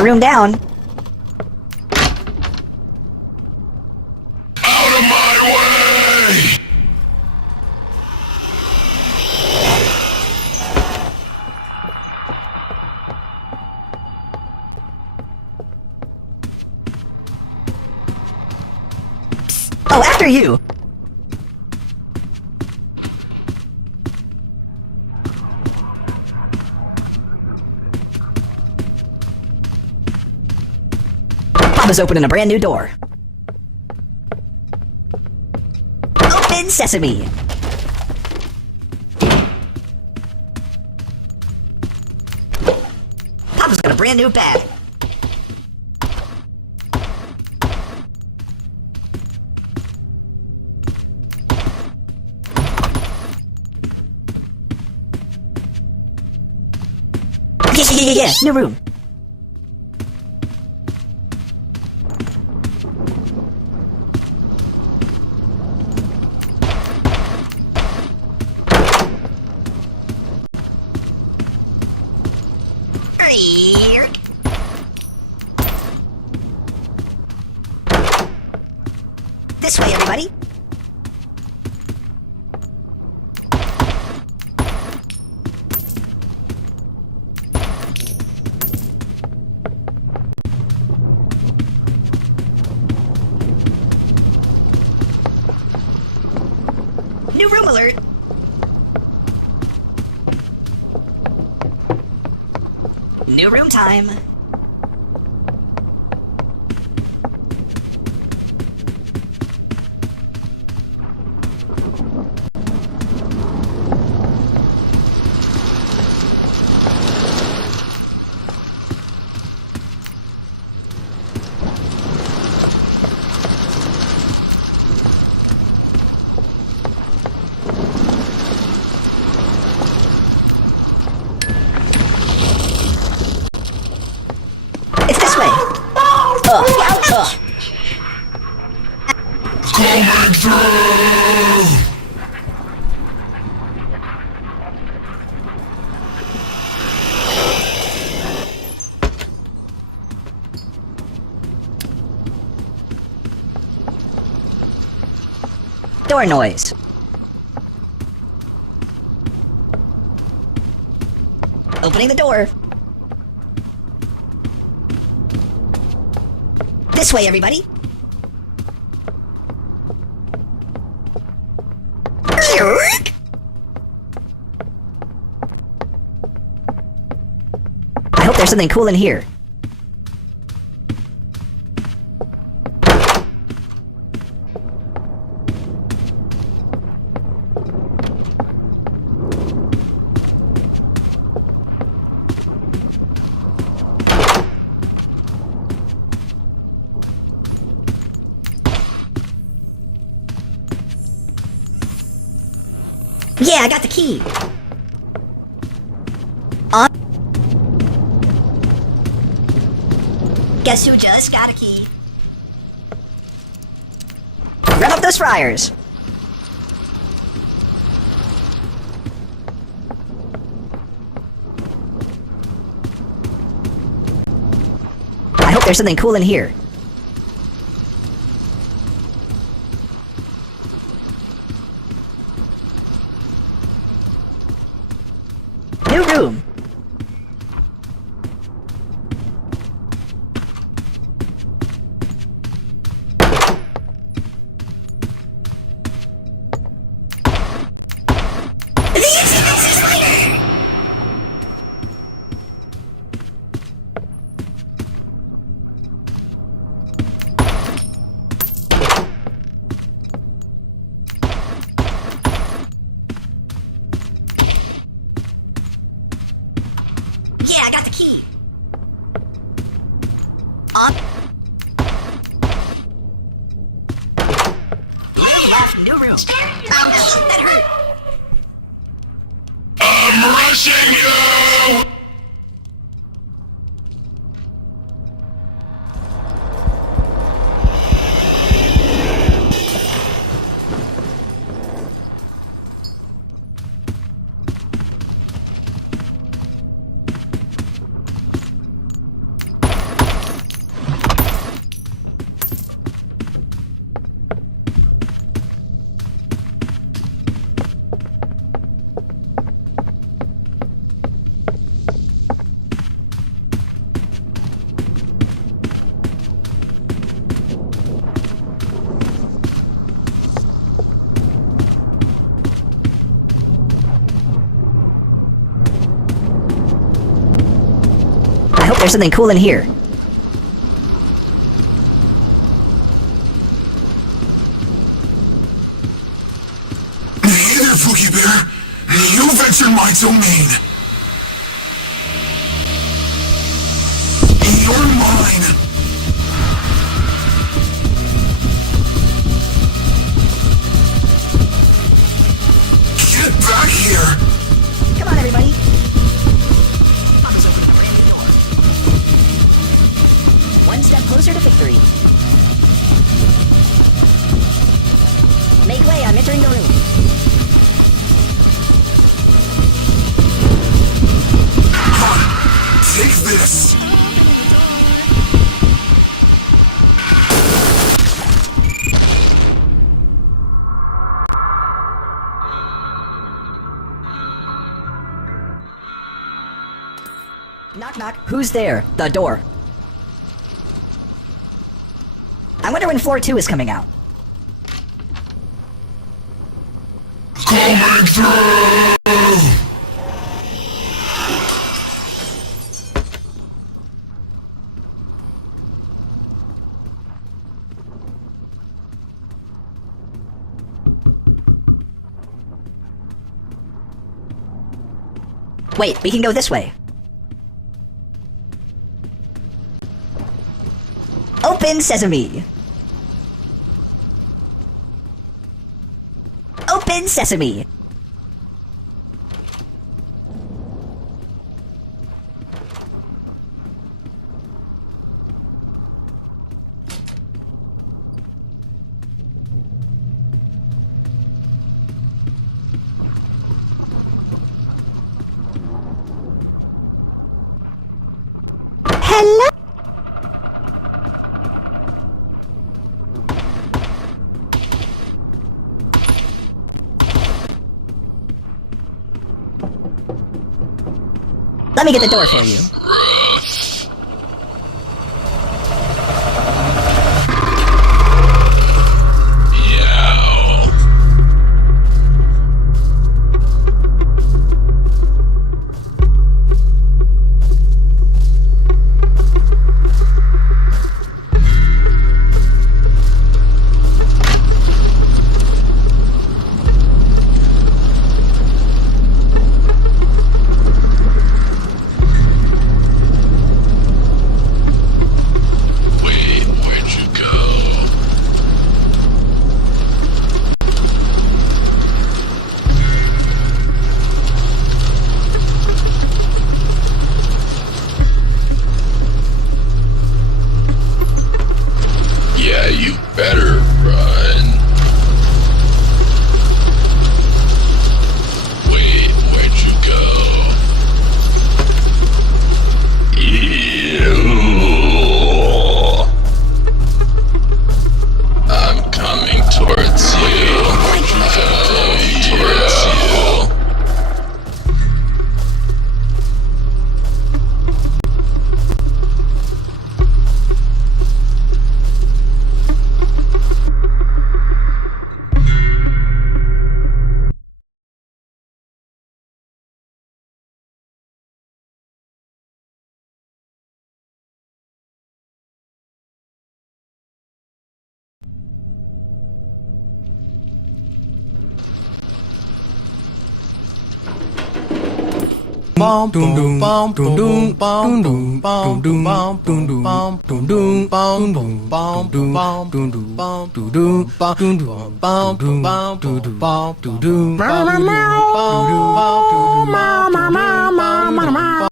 a room down. Out of my way! Oh, after you! Papa's opening a brand new door. Open sesame! Papa's got a brand new bag. Yeah, new room. This way, everybody. New room alert! New room time! It's this way! Coming through! Door noise. Opening the door. This way, everybody. I hope there's something cool in here. Yeah, I got the key. On. Guess who just got a key? Rev up those fryers. I hope there's something cool in here. New room. Yeah, I got the key. On. Live, laugh, new room. Oh no, that hurt. I'm rushing you! There's something cool in here. Hey there, Pookie Bear. You've entered my domain. You're mine. Get back here. Come on, everybody. One step closer to victory. Make way, I'm entering the room. Take this. Knock, knock. Who's there? The door. I wonder when floor 2 is coming out. Coming through. Wait, we can go this way. Open sesame. Open sesame. Hello? Let me get the door for you. Yeah, you better run. Wait, where'd you go? Ew. I'm coming towards you. Towards you. Bom dum dum bom dum dum bom dum bom dum bom dum dum bom dum dum bom dum bom dum bom dum dum bom dum dum bom dum dum bom dum bom dum dum bom dum dum bom dum dum bom dum bom dum dum bom dum dum